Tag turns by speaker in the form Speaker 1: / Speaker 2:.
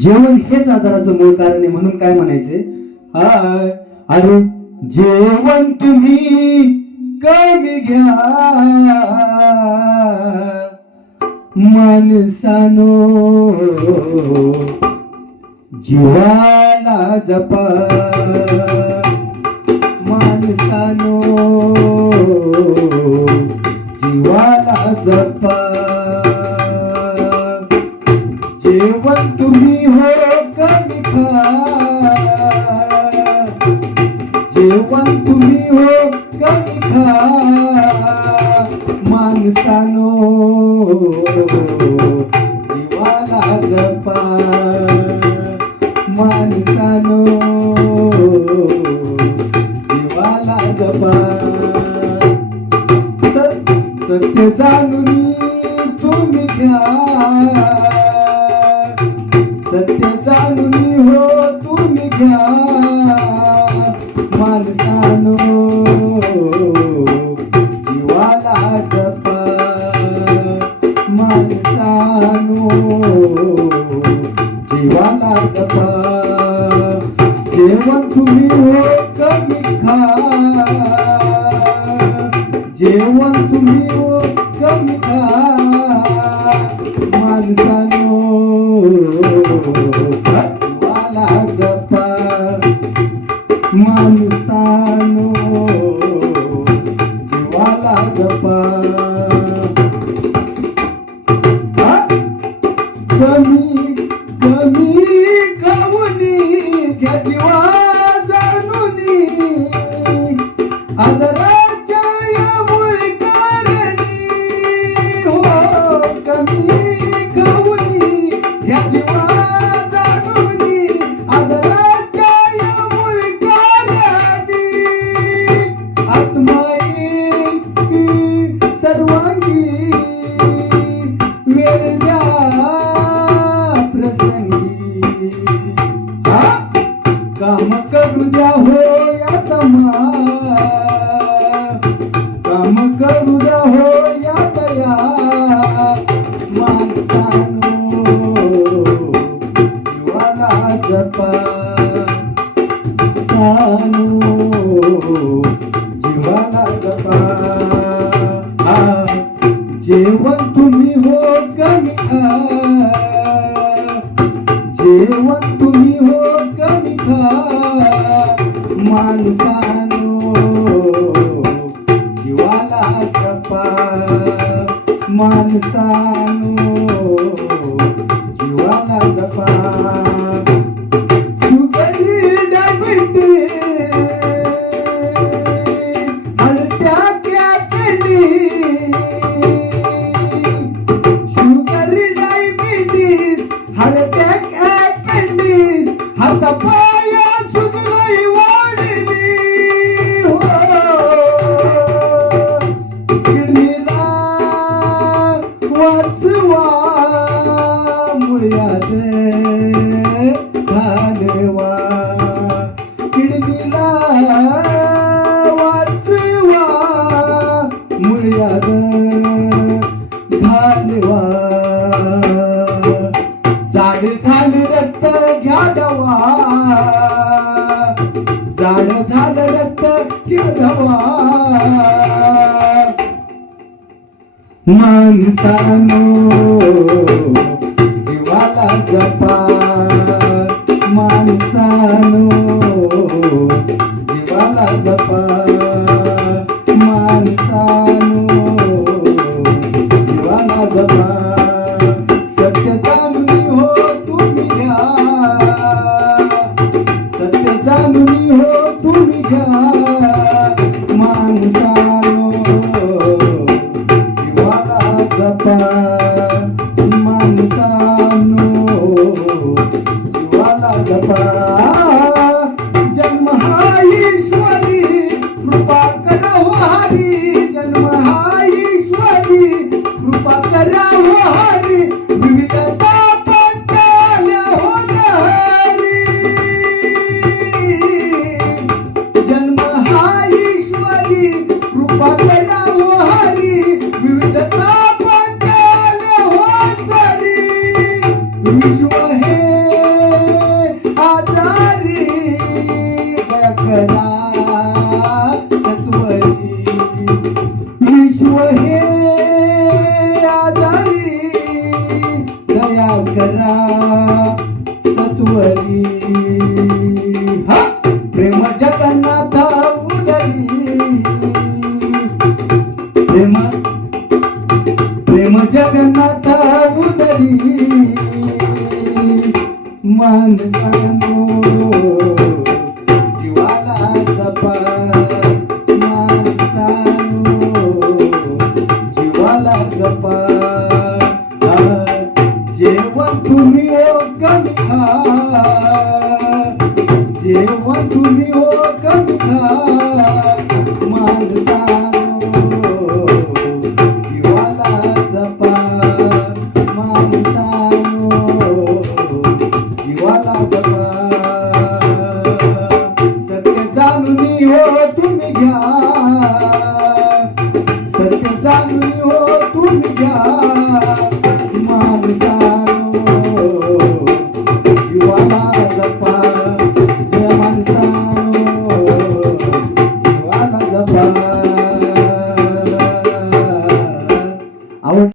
Speaker 1: जेवण हेच आजाराचं मूळ कारण आहे म्हणून काय म्हणायचे हाय अरे जेवण तुम्ही कमी घ्या. माणसानो जीवाला जपा. माणसानो जीवाला जपा. तुम्ही हो कविता माणसानो जीवाला जपा. माणसानो जीवाला जपा. सत्य जाणून तुम्ही घ्या. सत्य जाणून हो तुम्ही घ्या. माणसानो जीवाला जपा. जेवण तुम्ही हो कमी खा. जेवण तुम्ही हो कमी खा. माणसानो काम करू द्या हो या तमा काम करू द्या हो या दया. माणसानो जीवाला जपा. सानो जीवाला जपा. जेवण तुम्ही हो कमी जेवण तुम्ही हो कमी माणसानो जीवाला जपा माणसानो जीवाला जपा डायबिटीज हलत्या कॅकडी हातापाया सुजलई वाढली हो। किडनीला वाचवा मुळ्यात घालवा। किडनीला वाचवा मुळ्यात जाड झालं रक्त घ्या माणसानो जीवाला जपा. माणसानो जपा माणसानो जीवाला जपा. जन्म हा ईश्वरी कृपा करो हरी. करा सत्वरी. प्रेम जगन्नाथ उदरी. प्रेम प्रेम जगन्नाथ उदरी. माणसानो जीवाला जपा. तुम्ही हो ओ कविता जेव्हा तुम्ही हो ओ कविता माणसा